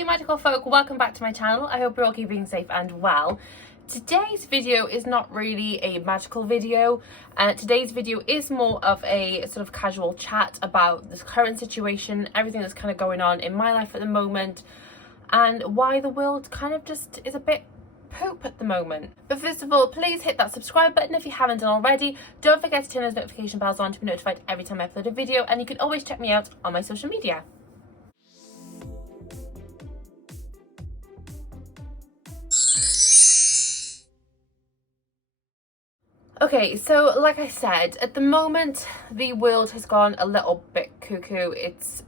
you magical folk, welcome back to my channel. I hope you're all keeping safe and well. Today's video is not really a magical video. Today's video is more of a sort of casual chat about this current situation, everything that's kind of going on in my life at the moment, and why the world kind of just is a bit poop at the moment. But first of all, please hit that subscribe button if you haven't done already. Don't forget to turn those notification bells on to be notified every time I upload a video, and you can always check me out on my social media. Okay, so like I said, at the moment the world has gone a little bit cuckoo. It's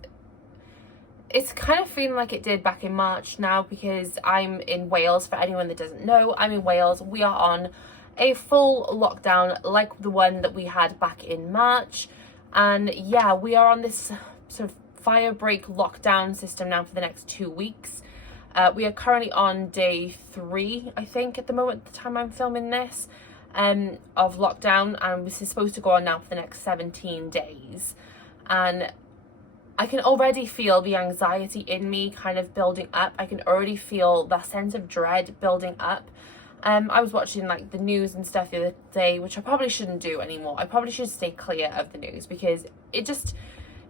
kind of feeling like it did back in March now, because I'm in Wales. For anyone that doesn't know, I'm in Wales. We are on a full lockdown like the one that we had back in March, and yeah, we are on this sort of fire break lockdown system now for the next 2 weeks. We are currently on day 3, I think, at the moment, the time I'm filming this, of lockdown, and this is supposed to go on now for the next 17 days. And I can already feel the anxiety in me kind of building up. I can already feel that sense of dread building up. I was watching like the news and stuff the other day, which I probably shouldn't do anymore. I probably should stay clear of the news, because it just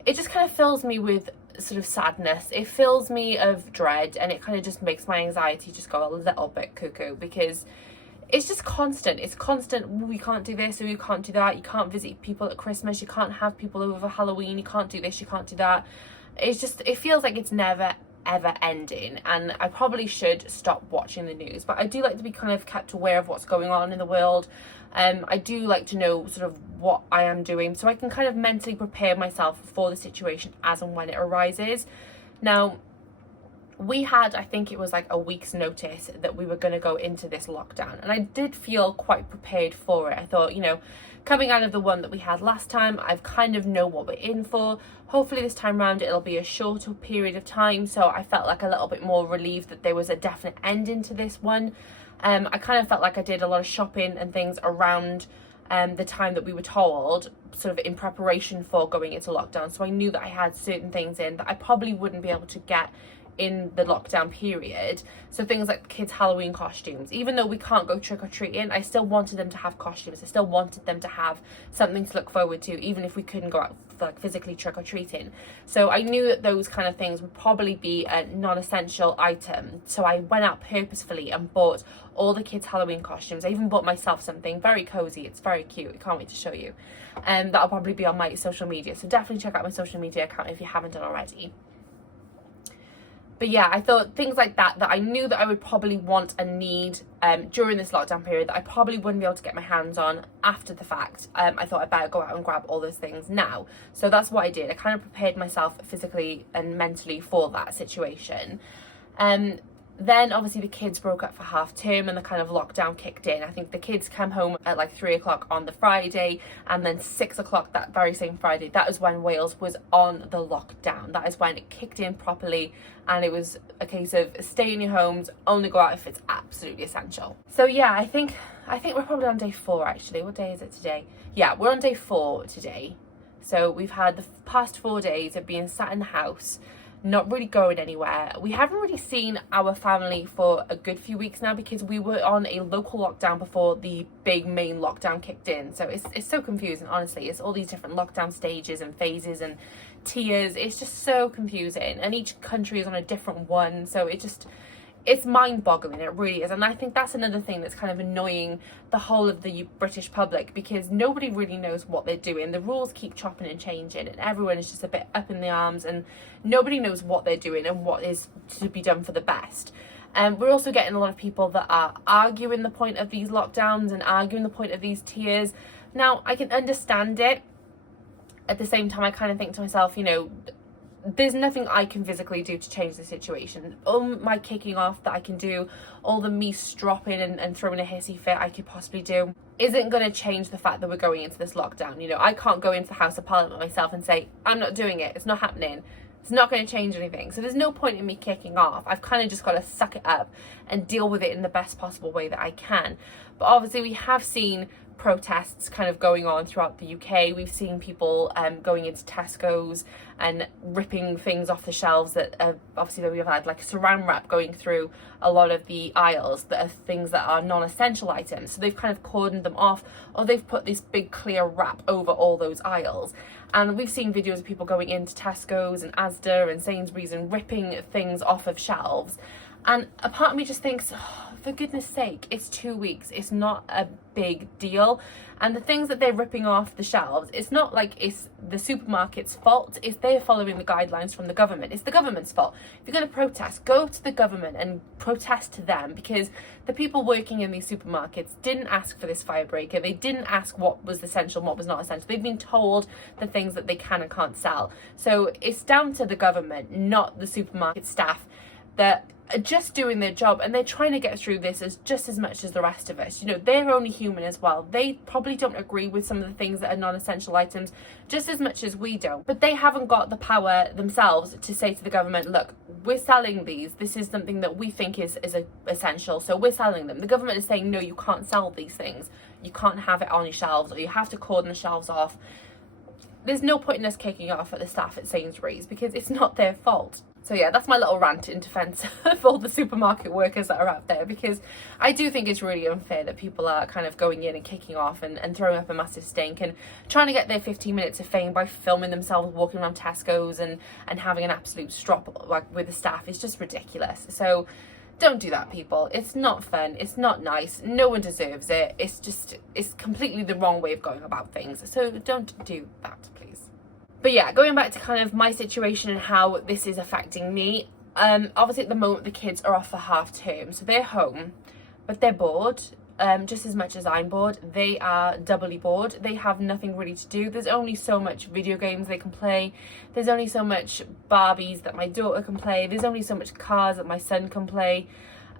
kind of fills me with sort of sadness. It fills me of dread, and it kind of just makes my anxiety just go a little bit cuckoo, because it's just constant. It's constant. We can't do this, or you can't do that. You can't visit people at Christmas. You can't have people over for Halloween. You can't do this. You can't do that. It feels like it's never ever ending, and I probably should stop watching the news. But I do like to be kind of kept aware of what's going on in the world. I do like to know sort of what I am doing, so I can kind of mentally prepare myself for the situation as and when it arises. Now, we had, I think it was like a week's notice that we were going to go into this lockdown, and I did feel quite prepared for it. I thought, you know, coming out of the one that we had last time, I've kind of know what we're in for. Hopefully this time around it'll be a shorter period of time, so I felt like a little bit more relieved that there was a definite ending to this one. I kind of felt like I did a lot of shopping and things around the time that we were told, sort of in preparation for going into lockdown, so I knew that I had certain things in that I probably wouldn't be able to get in the lockdown period. So things like kids' Halloween costumes, even though we can't go trick-or-treating, I still wanted them to have costumes. I still wanted them to have something to look forward to, even if we couldn't go out like physically trick-or-treating. So I knew that those kind of things would probably be a non-essential item, so I went out purposefully and bought all the kids' Halloween costumes. I even bought myself something very cozy. It's very cute. I can't wait to show you. That'll probably be on my social media, so definitely check out my social media account if you haven't done already. But yeah, I thought things like that I knew that I would probably want and need during this lockdown period, that I probably wouldn't be able to get my hands on after the fact. I thought I'd better go out and grab all those things now. So that's what I did. I kind of prepared myself physically and mentally for that situation. Then obviously the kids broke up for half term and the kind of lockdown kicked in. I think the kids came home at like 3 o'clock on the Friday, and then 6 o'clock that very same Friday, that is when Wales was on the lockdown. That is when it kicked in properly, and it was a case of stay in your homes, only go out if it's absolutely essential. So yeah, I think we're probably on day 4 actually. What day is it today? Yeah, we're on day 4 today. So we've had the past 4 days of being sat in the house, not really going anywhere. We haven't really seen our family for a good few weeks now, because we were on a local lockdown before the big main lockdown kicked in. So it's so confusing, honestly. It's all these different lockdown stages and phases and tiers. It's just so confusing, and each country is on a different one, so it's mind-boggling. It really is. And I think that's another thing that's kind of annoying the whole of the British public, because nobody really knows what they're doing. The rules keep chopping and changing, and everyone is just a bit up in the arms, and nobody knows what they're doing and what is to be done for the best. We're also getting a lot of people that are arguing the point of these lockdowns and arguing the point of these tiers. Now, I can understand it. At the same time, I kind of think to myself, you know, there's nothing I can physically do to change the situation. All my kicking off that I can do, all the me stropping and throwing a hissy fit I could possibly do, isn't going to change the fact that we're going into this lockdown. You know, I can't go into the House of Parliament myself and say, I'm not doing it, it's not happening. It's not going to change anything. So there's no point in me kicking off. I've kind of just got to suck it up and deal with it in the best possible way that I can. But obviously we have seen protests kind of going on throughout the UK. We've seen people going into Tesco's and ripping things off the shelves that obviously we've had like saran wrap going through a lot of the aisles that are things that are non-essential items. So they've kind of cordoned them off, or they've put this big clear wrap over all those aisles. And we've seen videos of people going into Tesco's and Asda and Sainsbury's and ripping things off of shelves. And a part of me just thinks, oh, for goodness sake, it's 2 weeks. It's not a big deal. And the things that they're ripping off the shelves, it's not like it's the supermarket's fault. It's they're following the guidelines from the government. It's the government's fault. If you're going to protest, go to the government and protest to them, because the people working in these supermarkets didn't ask for this firebreaker. They didn't ask what was essential and what was not essential. They've been told the things that they can and can't sell. So it's down to the government, not the supermarket staff, that are just doing their job, and they're trying to get through this as just as much as the rest of us. You know, they're only human as well. They probably don't agree with some of the things that are non-essential items just as much as we don't, but they haven't got the power themselves to say to the government, look, we're selling these, this is something that we think is essential, so we're selling them. The government is saying, no, you can't sell these things, you can't have it on your shelves, or you have to cordon the shelves off. There's no point in us kicking off at the staff at Sainsbury's, because it's not their fault. So yeah, that's my little rant in defence of all the supermarket workers that are out there, because I do think it's really unfair that people are kind of going in and kicking off and throwing up a massive stink and trying to get their 15 minutes of fame by filming themselves walking around Tesco's and having an absolute strop like with the staff. It's just ridiculous. So don't do that, people. It's not fun. It's not nice. No one deserves it. It's completely the wrong way of going about things. So don't do that, please. But yeah, going back to kind of my situation and how this is affecting me, obviously at the moment the kids are off for half term, so they're home, but they're bored, just as much as I'm bored. They are doubly bored. They have nothing really to do. There's only so much video games they can play. There's only so much Barbies that my daughter can play. There's only so much cars that my son can play.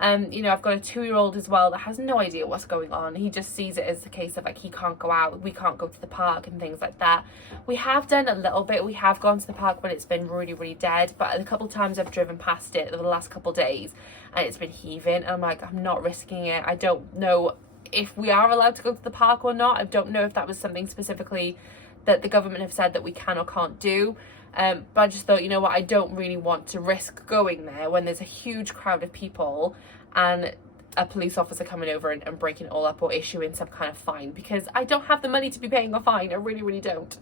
You know, I've got a 2-year-old as well that has no idea what's going on. He just sees it as a case of like, he can't go out, we can't go to the park and things like that. We have done a little bit. We have gone to the park when it's been really, really dead, but a couple of times I've driven past it over the last couple of days and it's been heaving, and I'm like, I'm not risking it. I don't know if we are allowed to go to the park or not. I don't know if that was something specifically that the government have said that we can or can't do. But I just thought, you know what, I don't really want to risk going there when there's a huge crowd of people and a police officer coming over and breaking it all up or issuing some kind of fine, because I don't have the money to be paying a fine. I really, really don't.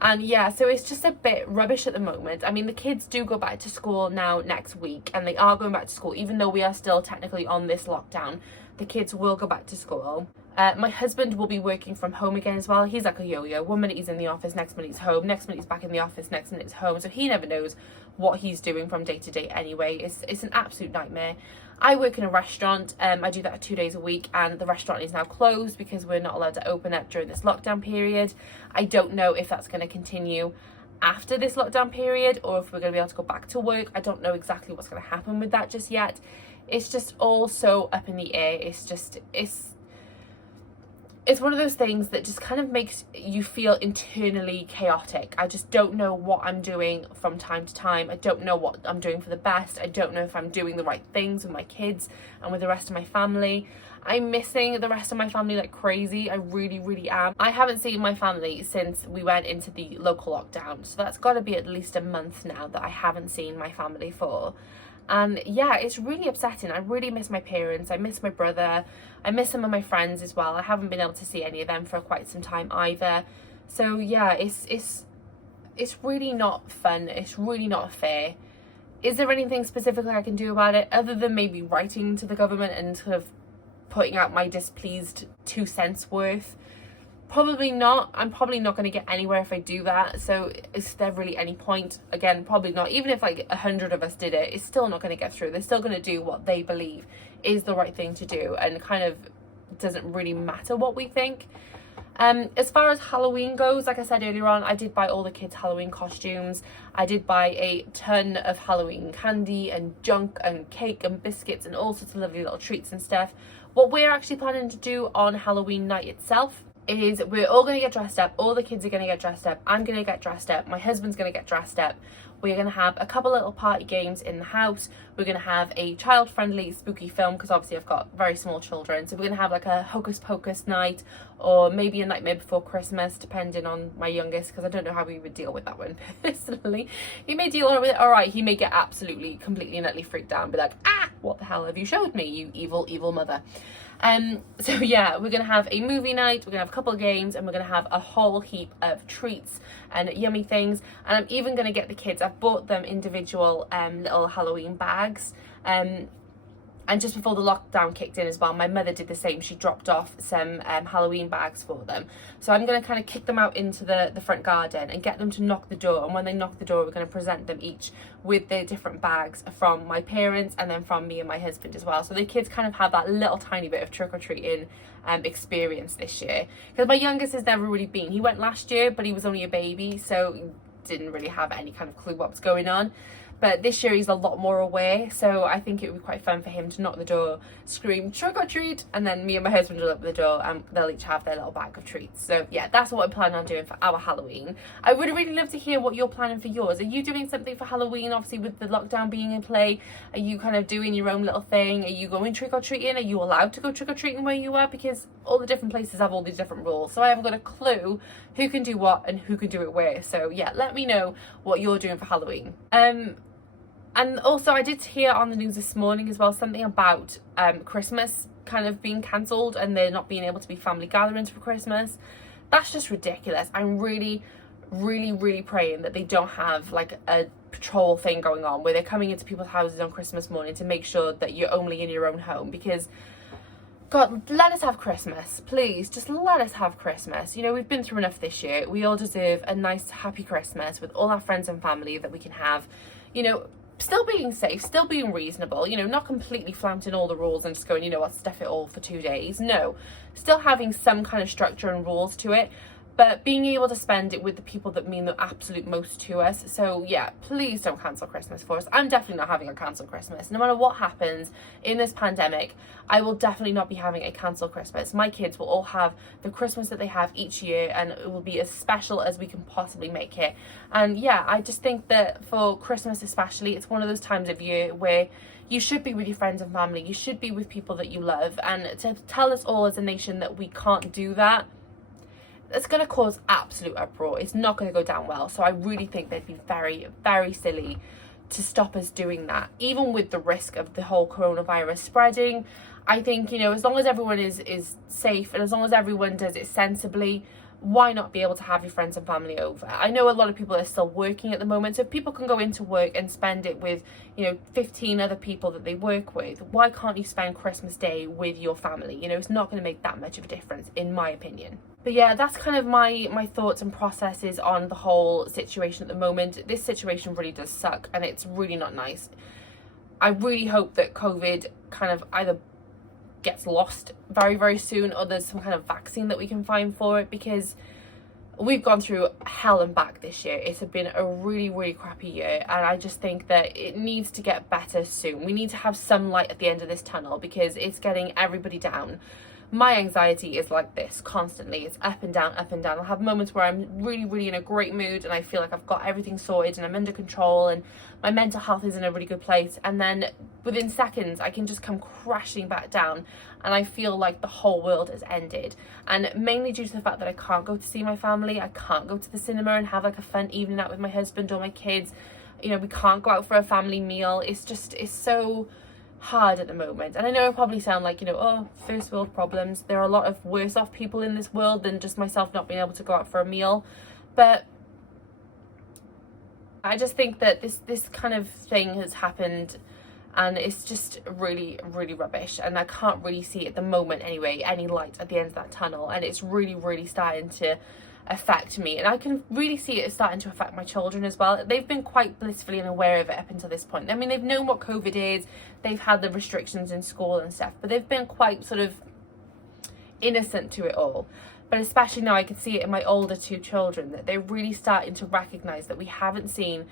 And yeah, so it's just a bit rubbish at the moment. I mean, the kids do go back to school now next week, and they are going back to school, even though we are still technically on this lockdown. The kids will go back to school. My husband will be working from home again as well. He's like a yo-yo. 1 minute he's in the office, next minute he's home, next minute he's back in the office, next minute he's home. So he never knows what he's doing from day to day anyway. It's an absolute nightmare. I work in a restaurant. I do that 2 days a week, and the restaurant is now closed because we're not allowed to open up during this lockdown period. I don't know if that's going to continue after this lockdown period or if we're going to be able to go back to work. I don't know exactly what's going to happen with that just yet. It's just all so up in the air. It's one of those things that just kind of makes you feel internally chaotic. I just don't know what I'm doing from time to time. I don't know what I'm doing for the best. I don't know if I'm doing the right things with my kids and with the rest of my family. I'm missing the rest of my family like crazy. I really, really am. I haven't seen my family since we went into the local lockdown. So that's got to be at least a month now that I haven't seen my family for. And yeah, it's really upsetting. I really miss my parents. I miss my brother. I miss some of my friends as well. I haven't been able to see any of them for quite some time either. So yeah, it's really not fun. It's really not fair. Is there anything specifically I can do about it other than maybe writing to the government and sort of putting out my displeased 2 cents worth? Probably not. I'm probably not going to get anywhere if I do that. So is there really any point? Again, probably not. Even if like 100 of us did it, it's still not going to get through. They're still going to do what they believe is the right thing to do, and kind of doesn't really matter what we think. As far as Halloween goes, like I said earlier on, I did buy all the kids' Halloween costumes. I did buy a ton of Halloween candy and junk and cake and biscuits and all sorts of lovely little treats and stuff. What we're actually planning to do on Halloween night itself is we're all going to get dressed up. All the kids are going to get dressed up. I'm going to get dressed up. My husband's going to get dressed up. We're going to have a couple little party games in the house. We're going to have a child-friendly spooky film, because obviously I've got very small children. So we're going to have like a Hocus Pocus night, or maybe a Nightmare Before Christmas, depending on my youngest, because I don't know how he would deal with that one personally. He may deal with it all right. He may get absolutely, completely and utterly freaked out and be like, ah, what the hell have you showed me, you evil, evil mother? So yeah, we're gonna have a movie night, we're gonna have a couple of games, and we're gonna have a whole heap of treats and yummy things. And I'm even gonna get the kids, I've bought them individual little Halloween bags, and just before the lockdown kicked in as well, my mother did the same. She dropped off some Halloween bags for them. So I'm going to kind of kick them out into the front garden and get them to knock the door. And when they knock the door, we're going to present them each with their different bags from my parents and then from me and my husband as well. So the kids kind of have that little tiny bit of trick-or-treating experience this year. Because my youngest has never really been. He went last year, but he was only a baby, so he didn't really have any kind of clue what was going on. But this year he's a lot more aware, so I think it would be quite fun for him to knock the door, scream trick or treat, and then me and my husband will open the door and they'll each have their little bag of treats. So yeah, that's what I'm planning on doing for our Halloween. I would really love to hear what you're planning for yours. Are you doing something for Halloween, obviously with the lockdown being in play? Are you kind of doing your own little thing? Are you going trick or treating? Are you allowed to go trick or treating where you are? Because all the different places have all these different rules, so I haven't got a clue who can do what and who can do it where. So yeah, let me know what you're doing for Halloween. And also I did hear on the news this morning as well something about Christmas kind of being cancelled and there not being able to be family gatherings for Christmas. That's just ridiculous. I'm really praying that they don't have like a patrol thing going on where they're coming into people's houses on Christmas morning to make sure that you're only in your own home, because God, let us have Christmas, please. Just let us have Christmas. You know, we've been through enough this year. We all deserve a nice, happy Christmas with all our friends and family that we can have. You know, still being safe, still being reasonable, you know, not completely flouting all the rules and just going, you know what, stuff it all for 2 days. No, still having some kind of structure and rules to it, but being able to spend it with the people that mean the absolute most to us. So yeah, please don't cancel Christmas for us. I'm definitely not having a cancelled Christmas. No matter what happens in this pandemic, I will definitely not be having a cancelled Christmas. My kids will all have the Christmas that they have each year, and it will be as special as we can possibly make it. And yeah, I just think that for Christmas especially, it's one of those times of year where you should be with your friends and family. You should be with people that you love. And to tell us all as a nation that we can't do that, it's going to cause absolute uproar. It's not going to go down well. So I really think they'd be very silly to stop us doing that, even with the risk of the whole coronavirus spreading. I think, you know, as long as everyone is safe and as long as everyone does it sensibly, why not be able to have your friends and family over? I know a lot of people are still working at the moment, so if people can go into work and spend it with, you know, 15 other people that they work with, why can't you spend Christmas Day with your family? You know, it's not going to make that much of a difference, in my opinion. But yeah, that's kind of my thoughts and processes on the whole situation at the moment. This situation really does suck, and it's really not nice. I really hope that COVID kind of either gets lost very soon, or there's some kind of vaccine that we can find for it, because we've gone through hell and back this year. It's been a really crappy year, and I just think that it needs to get better soon. We need to have some light at the end of this tunnel, because it's getting everybody down. My anxiety is like this constantly. It's up and down. I'll have moments where I'm really in a great mood and I feel like I've got everything sorted and I'm under control and my mental health is in a really good place, and then within seconds I can just come crashing back down and I feel like the whole world has ended. And mainly due to the fact that I can't go to see my family, I can't go to the cinema and have like a fun evening out with my husband or my kids. You know, we can't go out for a family meal. It's so hard at the moment. And I know I probably sound like, you know, oh, first world problems. There are a lot of worse off people in this world than just myself not being able to go out for a meal. But I just think that this kind of thing has happened, and it's just really rubbish, and I can't really see at the moment anyway any light at the end of that tunnel, and it's really starting to affect me, and I can really see it starting to affect my children as well. They've been quite blissfully unaware of it up until this point. I mean, they've known what COVID is, they've had the restrictions in school and stuff, but they've been quite sort of innocent to it all. But especially now I can see it in my older two children, that they're really starting to recognise that we haven't seen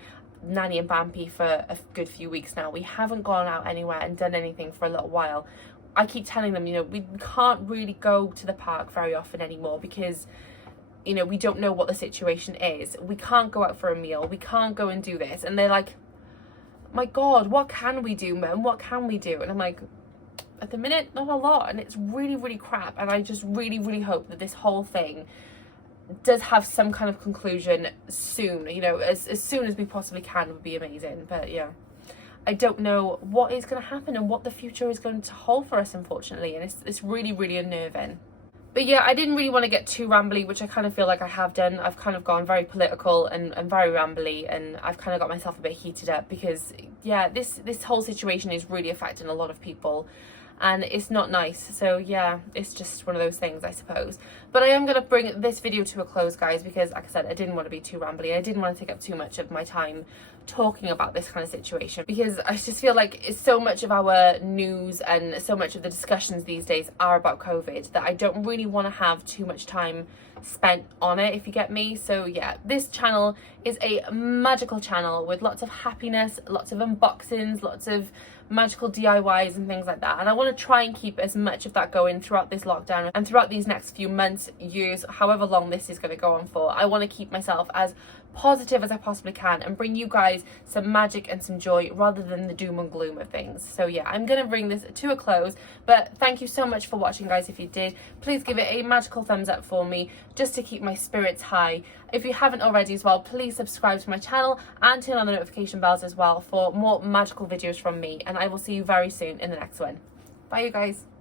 Nanny and Bampi for a good few weeks now. We haven't gone out anywhere and done anything for a little while. I keep telling them, you know, we can't really go to the park very often anymore because you know, we don't know what the situation is. We can't go out for a meal. We can't go and do this. And they're like, my God, what can we do, Mum? What can we do? And I'm like, at the minute, not a lot. And it's really, really crap. And I just really, really hope that this whole thing does have some kind of conclusion soon. You know, as soon as we possibly can would be amazing. But yeah, I don't know what is going to happen and what the future is going to hold for us, unfortunately. And it's really, really unnerving. But yeah, I didn't really want to get too rambly, which I kind of feel like I have done. I've kind of gone very political and very rambly, and I've kind of got myself a bit heated up because, yeah, this whole situation is really affecting a lot of people, and it's not nice. So yeah, it's just one of those things, I suppose. But I am going to bring this video to a close, guys, because like I said, I didn't want to be too rambly. I didn't want to take up too much of my time talking about this kind of situation, because I just feel like it's so much of our news and so much of the discussions these days are about COVID that I don't really want to have too much time spent on it, if you get me. So yeah, this channel is a magical channel with lots of happiness, lots of unboxings, lots of magical DIYs and things like that, and I want to try and keep as much of that going throughout this lockdown and throughout these next few months, years, however long this is going to go on for. I want to keep myself as positive as I possibly can and bring you guys some magic and some joy rather than the doom and gloom of things. So yeah, I'm going to bring this to a close, but thank you so much for watching, guys. If you did, please give it a magical thumbs up for me, just to keep my spirits high. If you haven't already as well, please subscribe to my channel and turn on the notification bells as well for more magical videos from me, and I will see you very soon in the next one. Bye, you guys.